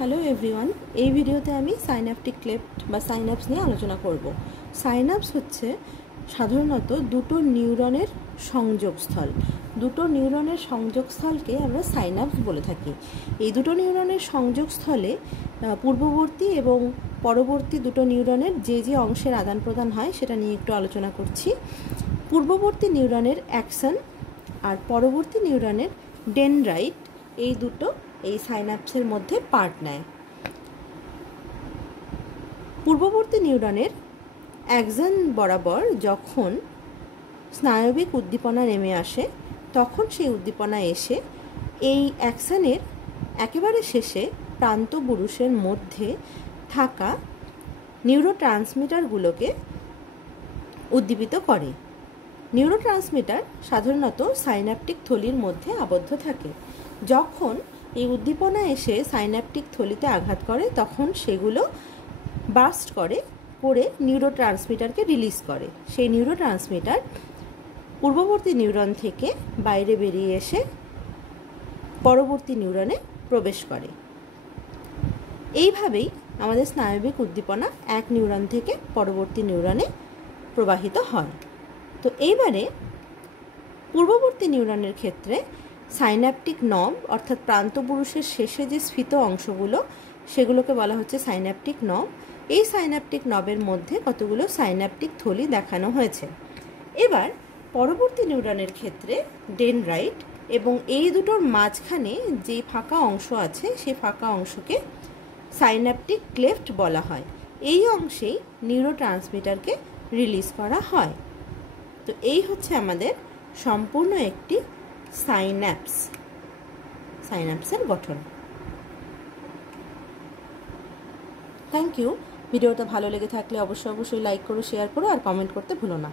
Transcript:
Hello everyone, এই ভিডিওতে আমি সাইন্যাপটিক ক্লেফট বা সাইন্যাপস নিয়ে আলোচনা করব। সাইন্যাপস হচ্ছে সাধারণত দুটো নিউরনের সংযোগস্থল। দুটো নিউরনের সংযোগস্থলকে আমরা সাইন্যাপস বলে থাকি। এই দুটো নিউরনের সংযোগস্থলে পূর্ববর্তী এবং পরবর্তী দুটো নিউরনের যে অংশের আদান প্রদান হয় সেটা নিয়ে একটু আলোচনা করছি। পূর্ববর্তী নিউরনের অ্যাকসন আর পরবর্তী নিউরনের ডেনড্রাইট, এই দুটো এই সাইন্যাপসের মধ্যে পার্ট নেয়। পূর্ববর্তী নিউরনের অ্যাক্সন বরাবর যখন স্নায়বিক উদ্দীপনা নেমে আসে, তখন সেই উদ্দীপনা এসে এই অ্যাকশনের একেবারে শেষে প্রান্তপুরুষের মধ্যে থাকা নিউরোট্রান্সমিটারগুলোকে উদ্দীপিত করে। নিউরোট্রান্সমিটার সাধারণত সাইন্যাপটিক থলির মধ্যে আবদ্ধ থাকে। যখন এই উদ্দীপনা এসে সাইন্যাপটিক থলিতে আঘাত করে, তখন সেগুলো বার্স্ট করে নিউরোট্রান্সমিটারকে রিলিজ করে। সেই নিউরোট্রান্সমিটার পূর্ববর্তী নিউরন থেকে বাইরে বেরিয়ে এসে পরবর্তী নিউরনে প্রবেশ করে। এইভাবেই আমাদের স্নায়বিক উদ্দীপনা এক নিউরন থেকে পরবর্তী নিউরনে প্রবাহিত হয়। তো এইবারে পূর্ববর্তী নিউরনের ক্ষেত্রে সাইন্যাপটিক নব, অর্থাৎ প্রান্তপুরুষের শেষে যে স্ফীত অংশগুলো, সেগুলোকে বলা হচ্ছে সাইন্যাপটিক নব। এই সাইন্যাপটিক নবের মধ্যে কতগুলো সাইন্যাপটিক থলি দেখানো হয়েছে। এবার পরবর্তী নিউরনের ক্ষেত্রে ডেনড্রাইট, এবং এই দুটোর মাঝখানে যে ফাঁকা অংশ আছে সেই ফাঁকা অংশকে সাইন্যাপটিক ক্লেফট বলা হয়। এই অংশেই নিউরোট্রান্সমিটারকে রিলিজ করা হয়। তো এই হচ্ছে আমাদের সম্পূর্ণ একটি সাইন্যাপসের গঠন। Thank you. ভিডিওটা ভালো লেগে থাকলে অবশ্যই লাইক করো, শেয়ার করো আর কমেন্ট করতে ভুলো না।